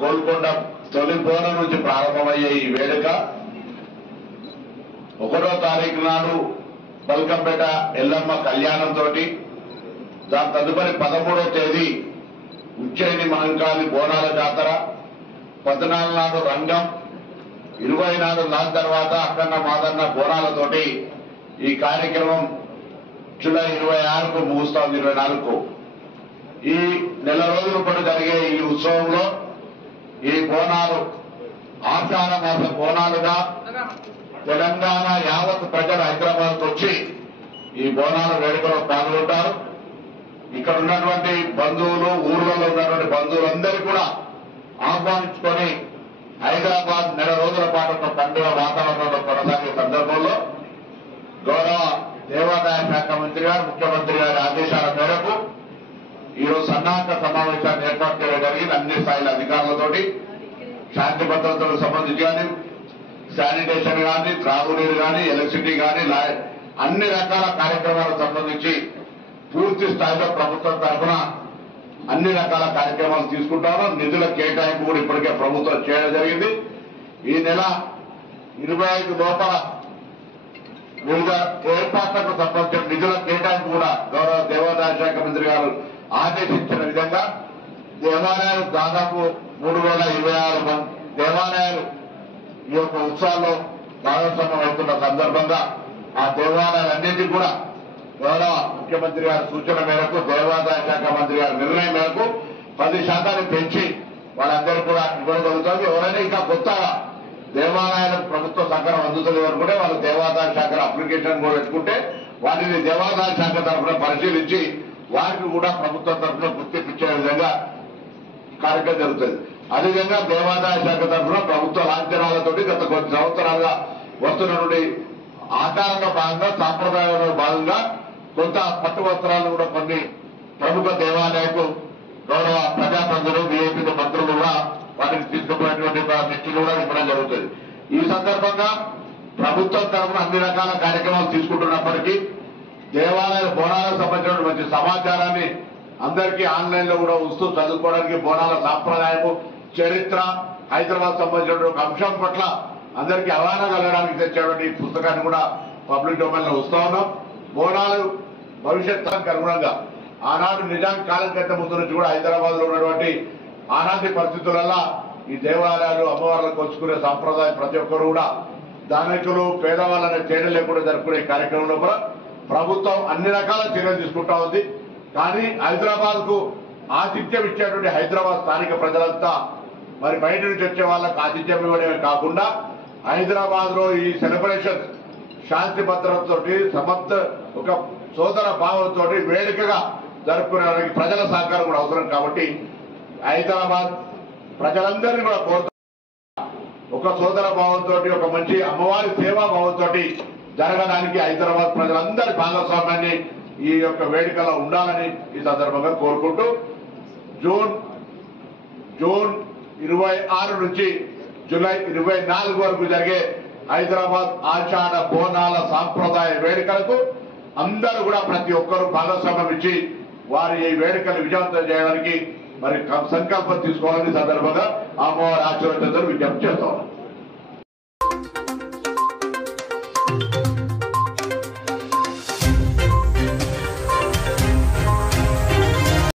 గోల్కొండ తొలి బోనం నుంచి ప్రారంభమయ్యే ఈ వేడుక 1వ తారీఖు నాడు బల్కంపేట ఎల్లమ్మ కళ్యాణంతో దాని తదుపరి 13వ తేదీ ఉజ్జయిని మహంకాళి బోనాల జాతర, 14 నాడు రంగం, 20 నాడు దాని తర్వాత అక్కన్న మాదన్న బోనాలతోటి ఈ కార్యక్రమం జూలై 26కు ముగుస్తోంది. 24కు ఈ నెల రోజుల పాటు జరిగే ఈ ఉత్సవంలో ఈ బోనాలు ఆషాఢ మాస బోనాలుగా తెలంగాణ యావత్ ప్రజలు హైదరాబాద్కు వచ్చి ఈ బోనాల వేడుకలో పాల్గొంటారు. ఇక్కడ ఉన్నటువంటి బంధువులు, ఊర్లలో ఉన్నటువంటి బంధువులందరూ కూడా ఆహ్వానించుకొని హైదరాబాద్ నెల రోజుల పాటు ఒక పండుగ వాతావరణంలో కొనసాగే సందర్భంలో గౌరవ దేవాదాయ శాఖ మంత్రి గారు, ముఖ్యమంత్రి గారి ఆదేశాల మేరకు ఈరోజు సన్నాహక సమావేశాన్ని ఏర్పాటు చేయడం జరిగింది. అన్ని స్థాయిల అధికారులతోటి శాంతి భద్రతలకు సంబంధించి కానీ, శానిటేషన్ కానీ, త్రాగునీరు కానీ, ఎలక్ట్రిసిటీ కానీ, అన్ని రకాల కార్యక్రమాలకు సంబంధించి పూర్తి స్థాయిలో ప్రభుత్వం తరఫున అన్ని రకాల కార్యక్రమాలు తీసుకుంటారు. నిధుల కేటాయింపు కూడా ఇప్పటికే ప్రభుత్వం చేయడం జరిగింది. ఈ నెల 25 లోపల వివిధ ఏర్పాట్లకు సంబంధించిన నిధుల కేటాయింపు కూడా గౌరవ దేవాదాయ శాఖ మంత్రి గారు ఆదేశించిన విధంగా దేవాలయాలు దాదాపు 3026 దేవాలయాలు ఈ యొక్క ఉత్సవాల్లో భాగస్వామ్యం అవుతున్న సందర్భంగా ఆ దేవాలయాలన్నింటినీ కూడా గౌరవ ముఖ్యమంత్రి గారి సూచన మేరకు, దేవాదాయ శాఖ మంత్రి గారి నిర్ణయం మేరకు 10% పెంచి వాళ్ళందరూ కూడా ఇవ్వగలుగుతుంది. ఎవరైనా ఇంకా కొత్తగా దేవాలయాలకు ప్రభుత్వ సహకారం అందుతుంది అనుకుంటే వాళ్ళు దేవాదాయ శాఖ అప్లికేషన్ కూడా పెట్టుకుంటే వాటిని దేవాదాయ శాఖ తరఫున పరిశీలించి వారికి కూడా ప్రభుత్వం తరఫున గుర్తింపించే విధంగా కార్యక్రమం జరుగుతుంది. అదేవిధంగా దేవాదాయ శాఖ తరఫున ప్రభుత్వ లాంఛనాలతోటి గత కొన్ని సంవత్సరాలుగా వస్తున్నటువంటి ఆచారంలో భాగంగా, సాంప్రదాయంలో భాగంగా కొంత పట్టు వస్త్రాలను కూడా కొన్ని ప్రముఖ దేవాలయాలకు గౌరవ ప్రజాప్రతినిధులు, విఐపీ మంత్రులు కూడా వాటిని తీసుకుపోయినటువంటి లిస్టులు కూడా ఇవ్వడం జరుగుతుంది. ఈ సందర్భంగా ప్రభుత్వం తరఫున అన్ని రకాల కార్యక్రమాలు తీసుకుంటున్నప్పటికీ దేవాలయ బోనాలకు సంబంధించిన మంచి సమాచారాన్ని అందరికీ ఆన్లైన్ లో కూడా వస్తూ చదువుకోవడానికి, బోనాల సాంప్రదాయము, చరిత్ర, హైదరాబాద్ సంబంధించిన ఒక అంశం పట్ల అందరికీ అవగాహన కలగడానికి తెచ్చేటువంటి ఈ పుస్తకాన్ని కూడా పబ్లిక్ డొమైన్ లో వస్తూ ఉన్నాం. బోనాలు భవిష్యత్తుకు అనుగుణంగా ఆనాడు నిజాం కాలం కంటే ముందు నుంచి కూడా హైదరాబాద్ లో ఉన్నటువంటి ఆనాటి పరిస్థితులలో ఈ దేవాలయాలు, అమ్మవార్లకు వచ్చుకునే సాంప్రదాయం ప్రతి ఒక్కరు కూడా ధనికులు, పేదవాళ్ళనే తేడా లేకుండా జరుపుకునే కార్యక్రమంలో కూడా ప్రభుత్వం అన్ని రకాల చర్యలు తీసుకుంటా ఉంది. కానీ హైదరాబాద్ కు ఆతిథ్యం ఇచ్చేటువంటి హైదరాబాద్ స్థానిక ప్రజలంతా మరి బయట నుంచి వచ్చే వాళ్ళకు ఆతిథ్యం ఇవ్వడమే కాకుండా హైదరాబాద్ లో ఈ సెలబ్రేషన్ శాంతి భద్రతతోటి ఒక సోదర భావంతో వేడుకగా జరుపుకునేవారికి ప్రజల సహకారం కూడా అవసరం. కాబట్టి హైదరాబాద్ ప్రజలందరినీ కూడా కోరుతా ఒక సోదర భావంతో, ఒక మంచి అమ్మవారి సేవా భావంతో జరగడానికి హైదరాబాద్ ప్రజలందరి భాగస్వామ్యాన్ని ఈ యొక్క వేడుకలో ఉండాలని ఈ సందర్భంగా కోరుకుంటూ జూన్ 26 నుంచి జూలై 24 వరకు జరిగే హైదరాబాద్ ఆషాఢ బోనాల సాంప్రదాయ వేడుకలకు అందరూ కూడా ప్రతి ఒక్కరూ భాగస్వామ్యం ఇచ్చి వారి ఈ వేడుకలు విజయవంతం చేయడానికి మరి సంకల్పం తీసుకోవాలని సందర్భంగా అమ్మవారి ఆశీర్వదించాలని విజ్ఞప్తి చేస్తా ఉన్నాం.